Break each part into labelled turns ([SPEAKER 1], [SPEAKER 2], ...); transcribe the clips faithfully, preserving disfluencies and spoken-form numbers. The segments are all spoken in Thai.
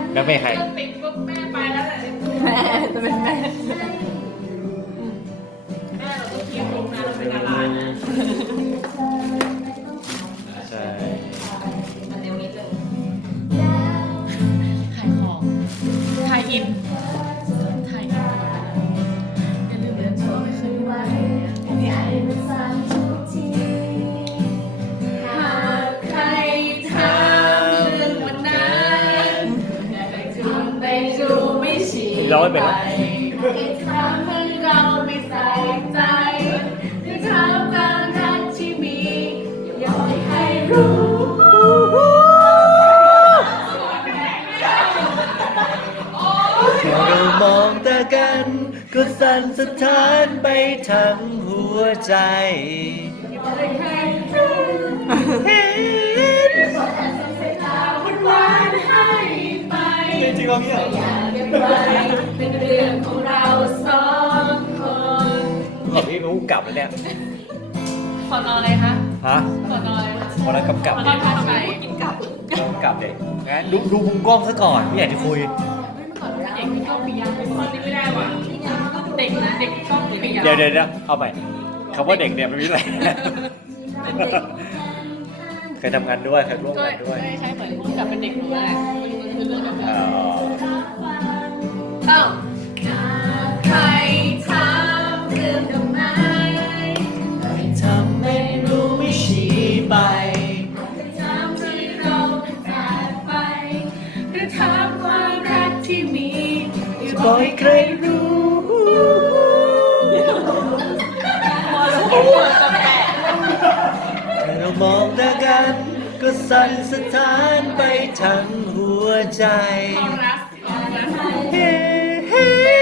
[SPEAKER 1] แล้วแม่ใคร
[SPEAKER 2] ติดปุ๊บแม่ไปแล้วแหละ
[SPEAKER 3] แม่จะเป็นแม่
[SPEAKER 2] แม่เราต้องเคียงลงนะเราเป็นดารานะ
[SPEAKER 1] ใช่
[SPEAKER 3] มันเร็วนิดนึง
[SPEAKER 2] ขายของขายอินขายอินอย่าลืมเรียนชัวร์ไม่เคยไหวโอเคหากใครถามเรื่องวันนั้นไปจูนไปจูไม่ฉี่
[SPEAKER 1] ร้อยเป็นแล้ว
[SPEAKER 2] ถามให้เราไม่ใส่ใจหรือถามการรักที่มีอยากให้ใครรู้
[SPEAKER 1] แค่เรามองตากัน ก็สั่นสะท้านไปทั้งหัวใจ
[SPEAKER 2] อยากให้ใครรู้เห็นวันวานให้ไป
[SPEAKER 1] จริงเหรอเนี่ย
[SPEAKER 2] อยากเก็บไว้เป็นเรื่องของเราสองคน
[SPEAKER 1] บอกพี่รู้กลับแล้วเนี่ย
[SPEAKER 2] ขอนอนอะไรคะ
[SPEAKER 1] ฮะ
[SPEAKER 2] ขอนอนอะไรคะ
[SPEAKER 1] พอแล้วกำกับ
[SPEAKER 2] ขอน
[SPEAKER 1] ดิ
[SPEAKER 2] อนทำไมกินกับ
[SPEAKER 1] กำกับเลยงั้นดูดูมุมกล้องซะก่อนไม่อยากจะคุย
[SPEAKER 2] เมื่อก่อนเด็กที่กล้องปิยะตอนนี้ไม่ได้ว่ะเด็กนะเด็กกล้องปิยะ
[SPEAKER 1] เดี๋ยวเดี๋ยวเดี๋ยวเอาใหม่คำว่าเด็กเนี่ยมันมีอะไร
[SPEAKER 2] เป็นเด็ก
[SPEAKER 1] เคยทำงานด้วยเคยร่วม
[SPEAKER 2] ก็
[SPEAKER 1] งานด้วย
[SPEAKER 2] ไม่ใช่เหมือนพูดกับเป็นเด็กหนูแหละมันคือเรื่องแบบ
[SPEAKER 1] เอ่
[SPEAKER 2] นั้น
[SPEAKER 1] อ
[SPEAKER 2] เอ้าใครถามเรื่องดอกไม้
[SPEAKER 1] ทำไม่รู้ไม่ชี้ไป
[SPEAKER 2] ถามที่เราเป็นแฟนไปหรือถามความรักที่มีอยู่
[SPEAKER 1] บอกให้ใครรู้แค่เรามองตากัน ก็สั่นสะท้านไปทั้งหัวใจ
[SPEAKER 2] ความรักความรัก
[SPEAKER 1] เฮ้เฮ้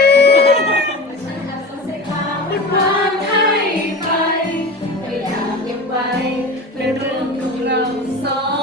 [SPEAKER 2] มันวานให้ไปไม่อยากเก็บไว้เป็นเรื่องของเราสอง